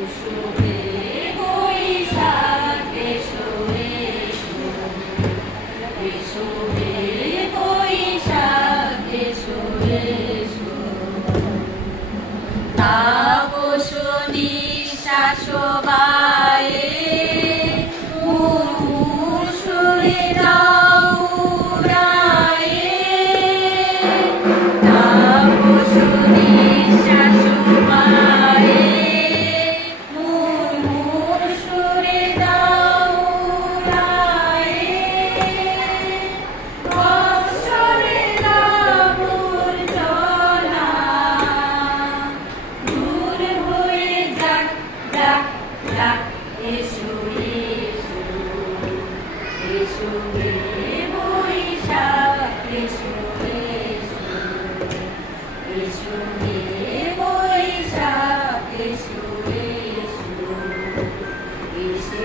এসো হে বৈশাখ এসো এসো, এসো হে বৈশাখ এসো এসো। তাপস নিঃশ্বাস বায়ে মুমূর্ষুরে দাও উড়ায়ে, তাপস নিঃশ্বাস বায়ে মুমূর্ষুরে দাও উড়ায়ে, বৎসরের আবর্জনা দূর হয়ে যাক যাক যাক। এসো এসো, এসো হে বৈশাখ এসো এসো, এসো হে বৈশাখ এসো এসো, এসো